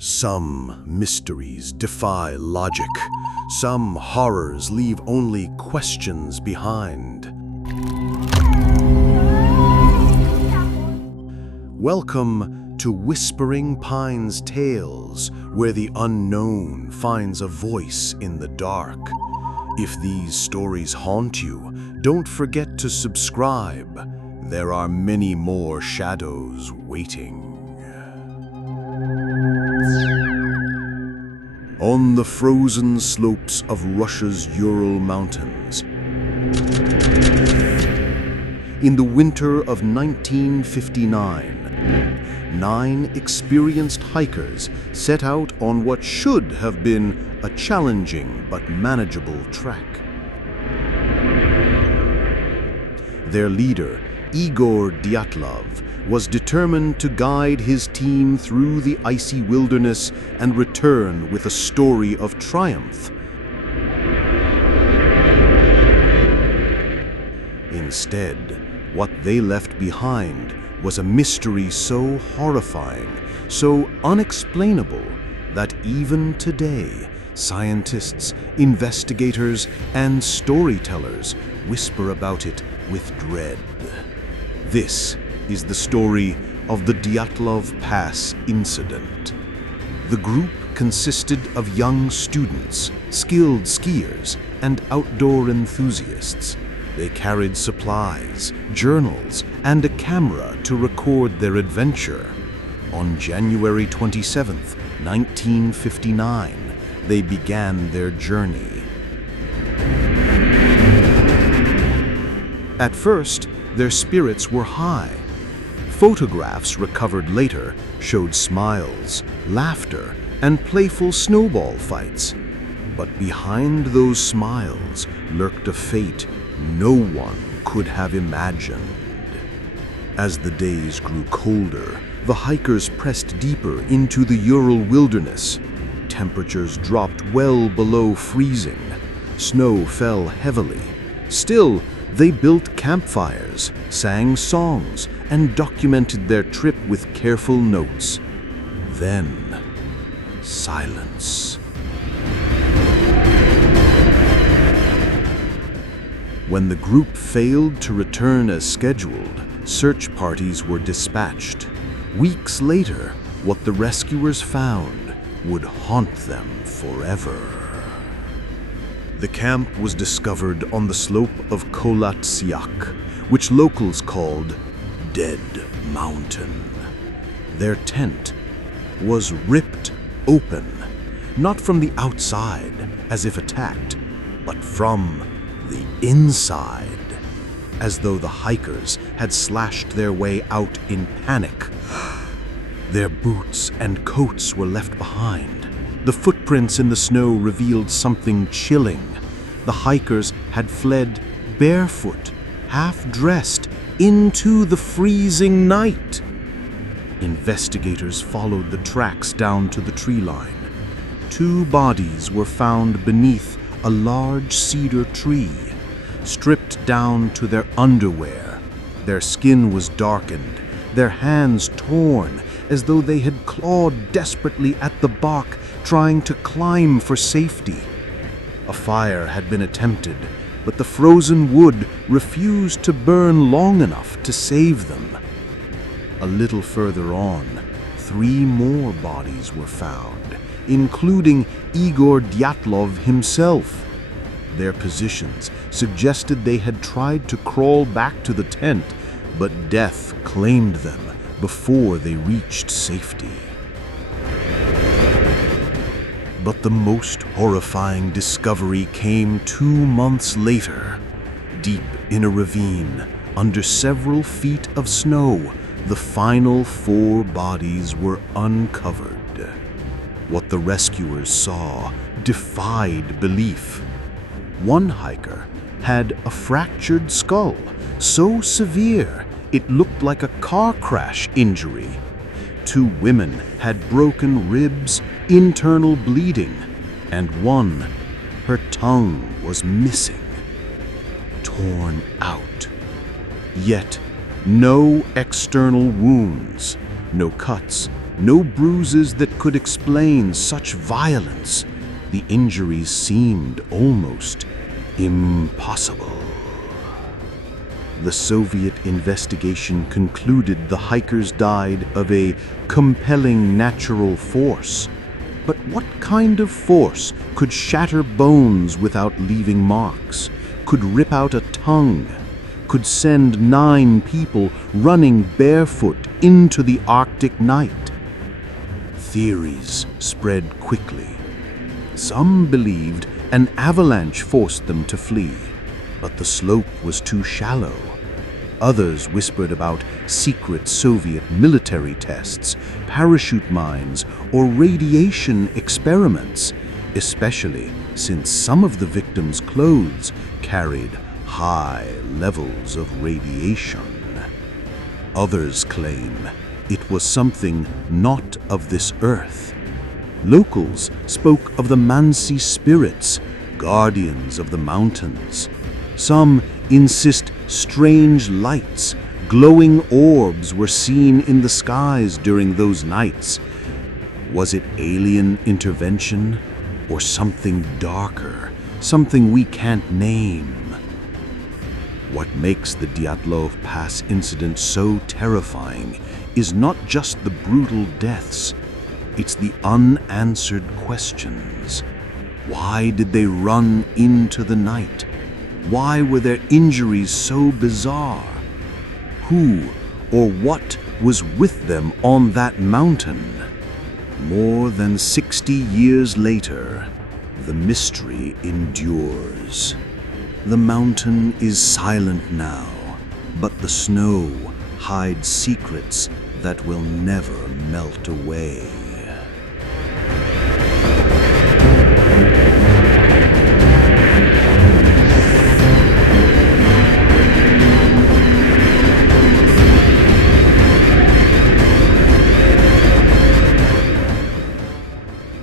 Some mysteries defy logic. Some horrors leave only questions behind. Welcome to Whispering Pines Tales, where the unknown finds a voice in the dark. If these stories haunt you, don't forget to subscribe. There are many more shadows waiting. On the frozen slopes of Russia's Ural Mountains, in the winter of 1959, 9 experienced hikers set out on what should have been a challenging but manageable trek. Their leader, Igor Dyatlov, was determined to guide his team through the icy wilderness and return with a story of triumph. Instead, what they left behind was a mystery so horrifying, so unexplainable, that even today, scientists, investigators, and storytellers whisper about it with dread. This is the story of the Dyatlov Pass incident. The group consisted of young students, skilled skiers, and outdoor enthusiasts. They carried supplies, journals, and a camera to record their adventure. On January 27, 1959, they began their journey. At first, their spirits were high. Photographs recovered later showed smiles, laughter, and playful snowball fights. But behind those smiles lurked a fate no one could have imagined. As the days grew colder, the hikers pressed deeper into the Ural wilderness. Temperatures dropped well below freezing. Snow fell heavily. Still, they built campfires, sang songs, and documented their trip with careful notes. Then, silence. When the group failed to return as scheduled, search parties were dispatched. Weeks later, what the rescuers found would haunt them forever. The camp was discovered on the slope of Kolatsiak, which locals called Dead Mountain. Their tent was ripped open, not from the outside, as if attacked, but from the inside, as though the hikers had slashed their way out in panic. Their boots and coats were left behind. The footprints in the snow revealed something chilling. The hikers had fled barefoot, half-dressed, into the freezing night. Investigators followed the tracks down to the tree line. 2 bodies were found beneath a large cedar tree, stripped down to their underwear. Their skin was darkened, their hands torn, as though they had clawed desperately at the bark, trying to climb for safety. A fire had been attempted, but the frozen wood refused to burn long enough to save them. A little further on, 3 more bodies were found, including Igor Dyatlov himself. Their positions suggested they had tried to crawl back to the tent, but death claimed them before they reached safety. But the most horrifying discovery came 2 months later. Deep in a ravine, under several feet of snow, the final 4 bodies were uncovered. What the rescuers saw defied belief. One hiker had a fractured skull, so severe it looked like a car crash injury. 2 women had broken ribs, internal bleeding, and one, her tongue was missing, torn out. Yet no external wounds, no cuts, No bruises that could explain such violence. The injuries seemed almost impossible. The Soviet investigation concluded the hikers died of a compelling natural force. But what kind of force could shatter bones without leaving marks, could rip out a tongue, could send 9 people running barefoot into the Arctic night? Theories spread quickly. Some believed an avalanche forced them to flee, but the slope was too shallow. Others whispered about secret Soviet military tests, parachute mines, or radiation experiments, especially since some of the victims' clothes carried high levels of radiation. Others claim it was something not of this earth. Locals spoke of the Mansi spirits, guardians of the mountains. Some insist strange lights, glowing orbs were seen in the skies during those nights. Was it alien intervention or something darker, something we can't name? What makes the Dyatlov Pass incident so terrifying is not just the brutal deaths, it's the unanswered questions. Why did they run into the night? Why were their injuries so bizarre? Who or what was with them on that mountain? More than 60 years later, the mystery endures. The mountain is silent now, but the snow hides secrets that will never melt away.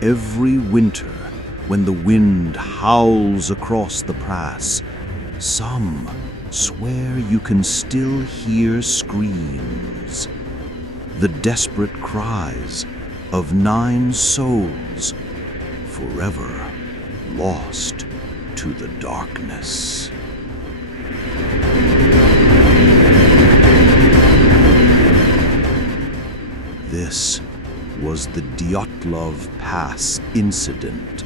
Every winter, when the wind howls across the pass, some swear you can still hear screams. The desperate cries of 9 souls forever lost to the darkness. This was the Dyatlov Pass incident,